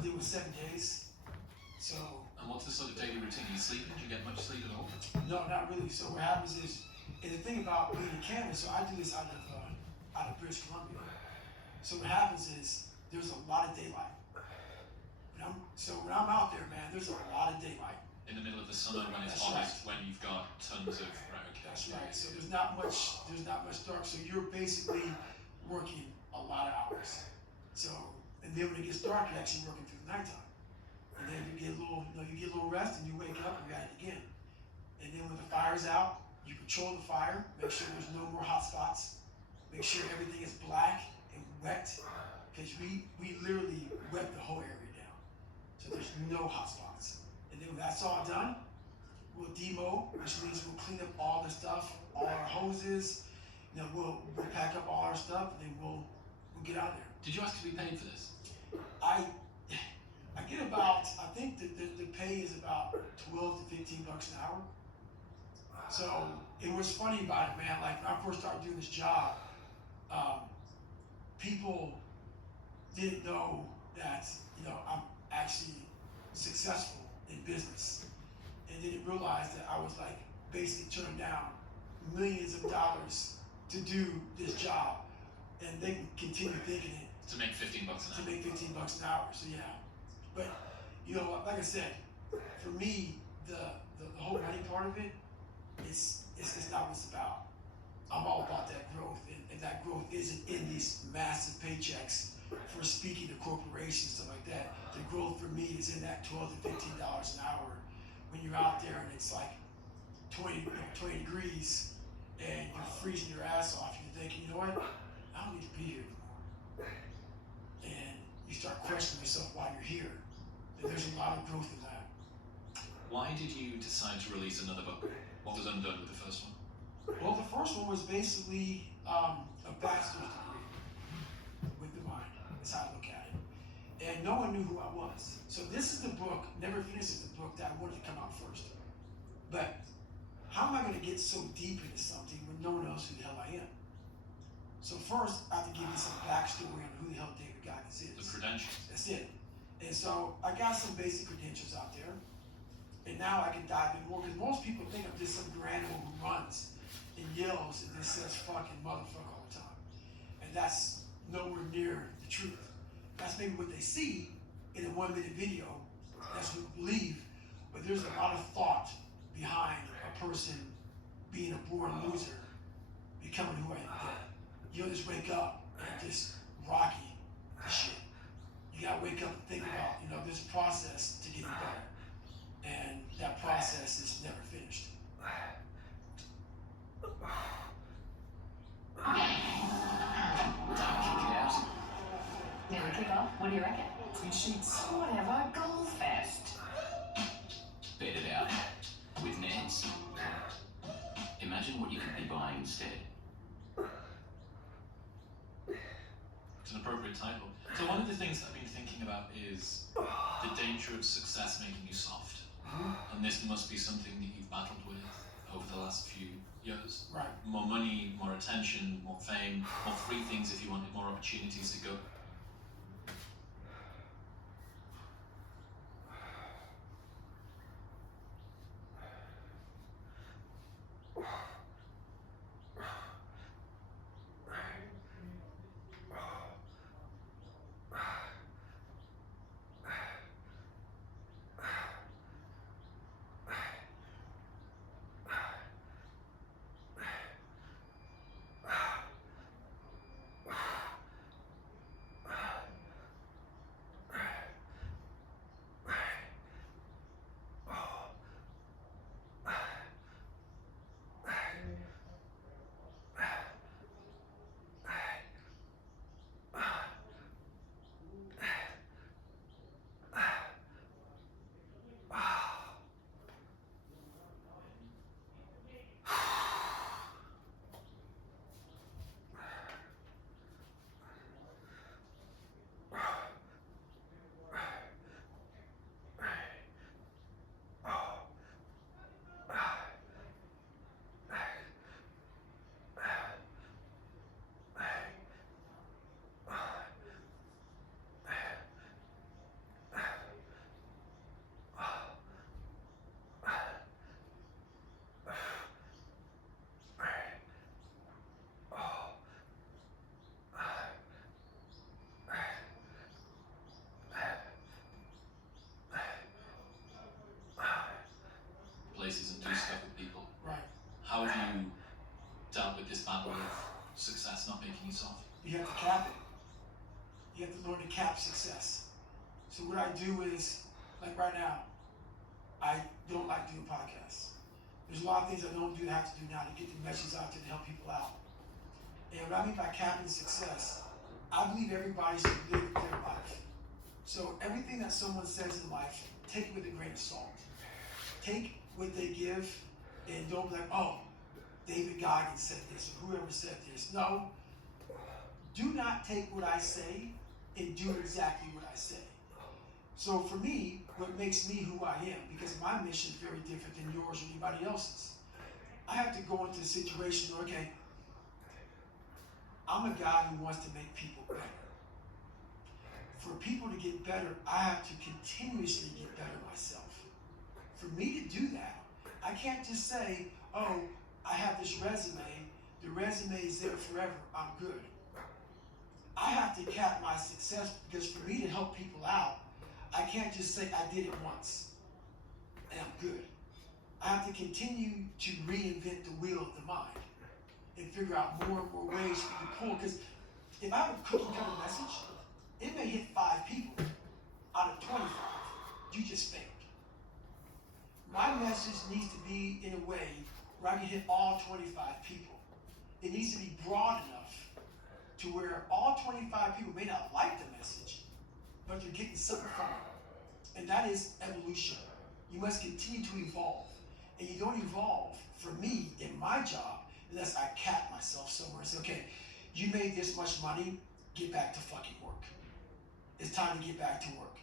I did was 7 days. So. And what's the sort of daily routine? Are you sleeping? Do you get much sleep at all? No, not really. So what happens is, and the thing about being in Canada, so I do this out of British Columbia. So what happens is there's a lot of daylight. When I'm out there, man, there's a lot of daylight. In the middle of the summer when it's hottest, when you've got tons of That's right. So there's not much dark. So you're basically working a lot of hours. So, and then when it gets dark, you're actually working through the nighttime. And then you get a little rest, and you wake up and you're at it again. And then when the fire's out, you control the fire, make sure there's no more hot spots, make sure everything is black and wet, because we literally wet the whole area down. So there's no hot spots. And then when that's all done, we'll demo, which means we'll clean up all the stuff, all our hoses, we'll pack up all our stuff, and then we'll get out of there. Did you ask to be paid for this? I get about, I think the pay is about 12 to 15 bucks an hour. So, and what's funny about it, man, like when I first started doing this job, people didn't know that, I'm actually successful in business. And didn't realize that I was like basically turning down millions of dollars to do this job. And they can continue thinking it. To make 15 bucks an hour. To make 15 bucks an hour, so yeah. But, like I said, for me, the whole money part of it, it's not what it's about. I'm all about that growth, and that growth isn't in these massive paychecks for speaking to corporations, stuff like that. The growth for me is in that $12 to $15 an hour when you're out there and it's like 20 degrees and you're freezing your ass off. You're thinking, you know what? I don't need to be here anymore. And you start questioning yourself why you're here. And there's a lot of growth in that. Why did you decide to release another book? What was undone with the first one? Well, the first one was basically a bachelor's degree with the mind. That's how I look at it. And no one knew who I was. So this is the book, Never Finish is the book that I wanted to come out first. But how am I going to get so deep into something when no one knows who the hell I am? So first, I have to give you some backstory on who the hell David Goggins is. The credentials. That's it. And so I got some basic credentials out there. And now I can dive in more, because most people think I'm just some grandma who runs and yells and just says fucking motherfucker all the time. And that's nowhere near the truth. That's maybe what they see in a 1 minute video. That's what they believe. But there's a lot of thought behind a person being a born loser, becoming who I am today. You don't just wake up and just rocky shit. You gotta wake up and think about, there's a process to getting better. And that process is never finished. Never kick off? What do you reckon? Clean sheets. Whatever, goal fest. Bet it out. With Neds. Imagine what you could be buying instead. It's an appropriate title. So one of the things I've been thinking about is the danger of success making you soft. And this must be something that you've battled with over the last few years. Right. More money, more attention, more fame, more free things if you wanted, more opportunities to go. you soft? You have to cap it. You have to learn to cap success. So what I do is, like right now, I don't like doing podcasts. There's a lot of things I don't do that I have to do now to get the message out there to help people out. And what I mean by capping success, I believe everybody should live their life. So everything that someone says in life, take it with a grain of salt. Take what they give and don't be like, oh, David Goggins said this or whoever said this. No, do not take what I say and do exactly what I say. So for me, what makes me who I am, because my mission is very different than yours or anybody else's. I have to go into a situation where, okay, I'm a guy who wants to make people better. For people to get better, I have to continuously get better myself. For me to do that, I can't just say, oh, I have this resume, the resume is there forever, I'm good. I have to cap my success, because for me to help people out, I can't just say I did it once and I'm good. I have to continue to reinvent the wheel of the mind and figure out more and more ways to pull. Because if I have a cookie cutter message, it may hit 5 people out of 25. You just failed. My message needs to be in a way where I can hit all 25 people. It needs to be broad enough to where all 25 people may not like the message, but you're getting something from it. And that is evolution. You must continue to evolve. And you don't evolve, for me, in my job, unless I cap myself somewhere and say, okay, you made this much money, get back to fucking work. It's time to get back to work.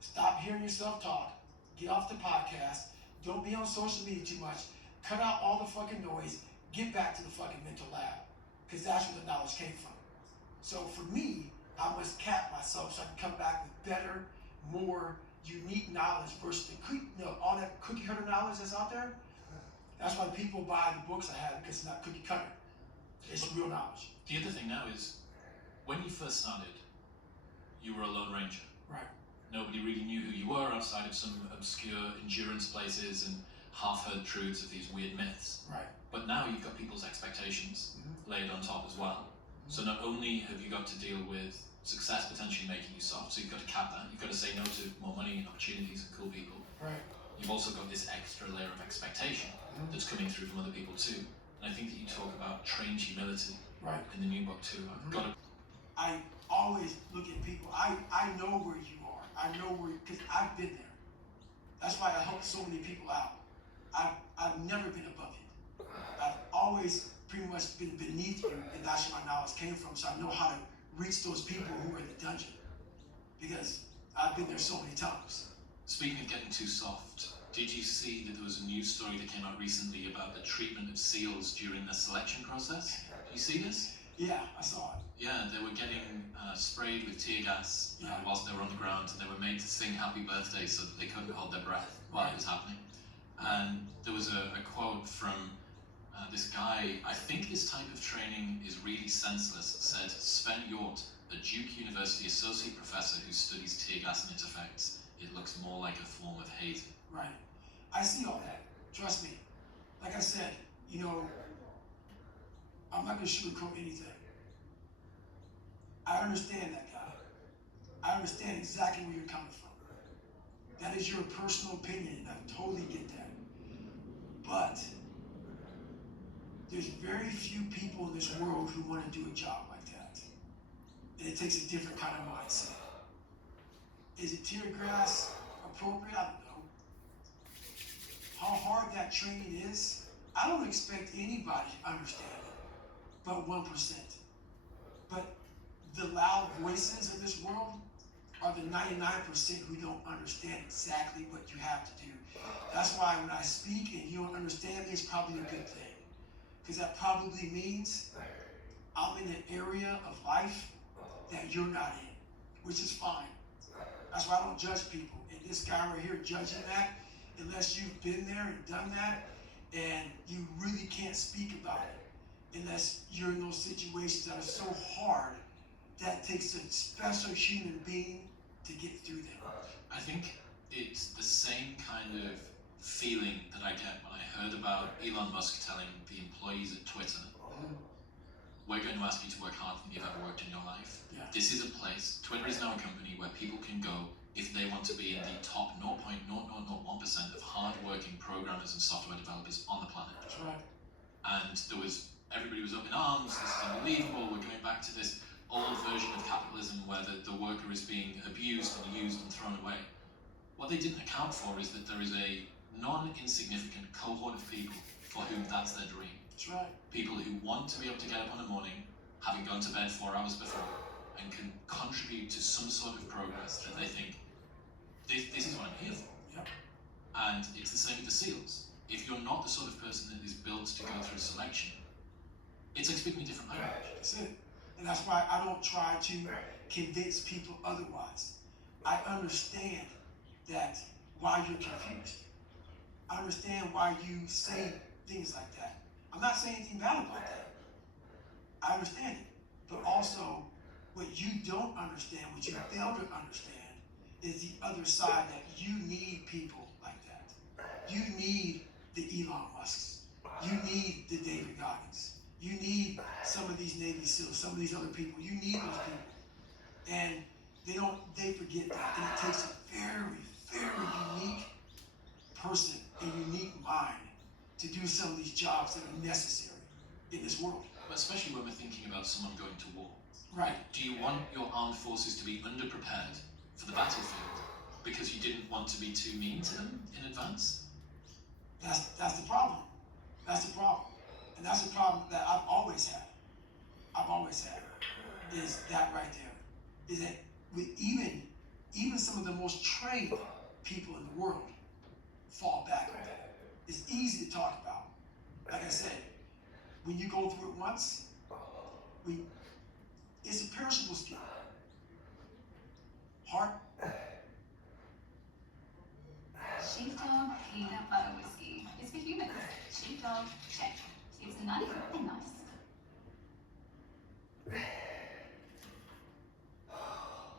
Stop hearing yourself talk. Get off the podcast. Don't be on social media too much. Cut out all the fucking noise. Get back to the fucking mental lab. Because that's where the knowledge came from. So for me, I must cap myself so I can come back with better, more unique knowledge versus all that cookie cutter knowledge that's out there. That's why people buy the books I have, because it's not cookie cutter. It's real knowledge. The other thing now is, when you first started, you were a lone ranger. Right. Nobody really knew who you were outside of some obscure endurance places and half-heard truths of these weird myths. Right. But now you've got people's expectations laid on top as well. So not only have you got to deal with success potentially making you soft, so you've got to cap that. You've got to say no to more money and opportunities and cool people. Right. You've also got this extra layer of expectation that's coming through from other people too. And I think that you talk about trained humility in the new book too. I've got to. I always look at people. I know where you are. I know where, because I've been there. That's why I help so many people out. I've never been above you. I've always pretty much been beneath you, and that's where my knowledge came from. So I know how to reach those people who are in the dungeon, because I've been there so many times. Speaking of getting too soft, did you see that there was a news story that came out recently about the treatment of SEALs during the selection process? Did you see this? Yeah, I saw it. Yeah, they were getting sprayed with tear gas whilst they were on the ground, and they were made to sing happy birthday so that they couldn't hold their breath while it was happening. And there was a quote from this guy, I think this type of training is really senseless, said Sven Hjort, a Duke University associate professor who studies tear gas and its effects. It looks more like a form of hazing. Right. I see all that. Trust me. Like I said, I'm not going to sugarcoat anything. I understand that guy. I understand exactly where you're coming from. That is your personal opinion, and I totally get that. But there's very few people in this world who want to do a job like that. And it takes a different kind of mindset. Is it tear gas appropriate? I don't know. How hard that training is, I don't expect anybody to understand it, but 1%. But the loud voices of this world are the 99% who don't understand exactly what you have to do. That's why when I speak and you don't understand me, it's probably a good thing. Because that probably means I'm in an area of life that you're not in, which is fine. That's why I don't judge people. And this guy right here judging that, unless you've been there and done that, and you really can't speak about it, unless you're in those situations that are so hard that it takes a special human being to get through them. I think it's the same kind of feeling that I get when I heard about Elon Musk telling the employees at Twitter we're going to ask you to work harder than you've ever worked in your life. Yeah. This is a place, Twitter is now a company where people can go if they want to be in the top 0.0001% of hard-working programmers and software developers on the planet. That's right. And everybody was up in arms, this is unbelievable, we're going back to this old version of capitalism where the worker is being abused and used and thrown away. What they didn't account for is that there is a non-insignificant cohort of people for whom that's their dream. That's right. People who want to be able to get up in the morning, having gone to bed 4 hours before, and can contribute to some sort of progress that they think, this is what I'm here for. Yep. And it's the same with the SEALs. If you're not the sort of person that is built to go through selection, it's like speaking a different language. That's it. And that's why I don't try to convince people otherwise. I understand that why you're confused. I understand why you say things like that. I'm not saying anything bad about that. I understand it. But also, what you don't understand, what you fail to understand, is the other side, that you need people like that. You need the Elon Musks. You need the David Goggins. You need some of these Navy SEALs, some of these other people. You need those people. And they forget that. And it takes a very, very unique person, a unique mind, to do some of these jobs that are necessary in this world. Especially when we're thinking about someone going to war. Right. Do you want your armed forces to be underprepared for the battlefield because you didn't want to be too mean to them in advance? That's the problem. That's the problem. And that's the problem that I've always had. Is that right there. Is that with even some of the most trained people in the world fall back on that. It's easy to talk about. Like I said, when you go through it once, it's a perishable skill. Heart. Sheepdog peanut butter whiskey. It's for humans. Sheepdog, check. It's nutty and nice.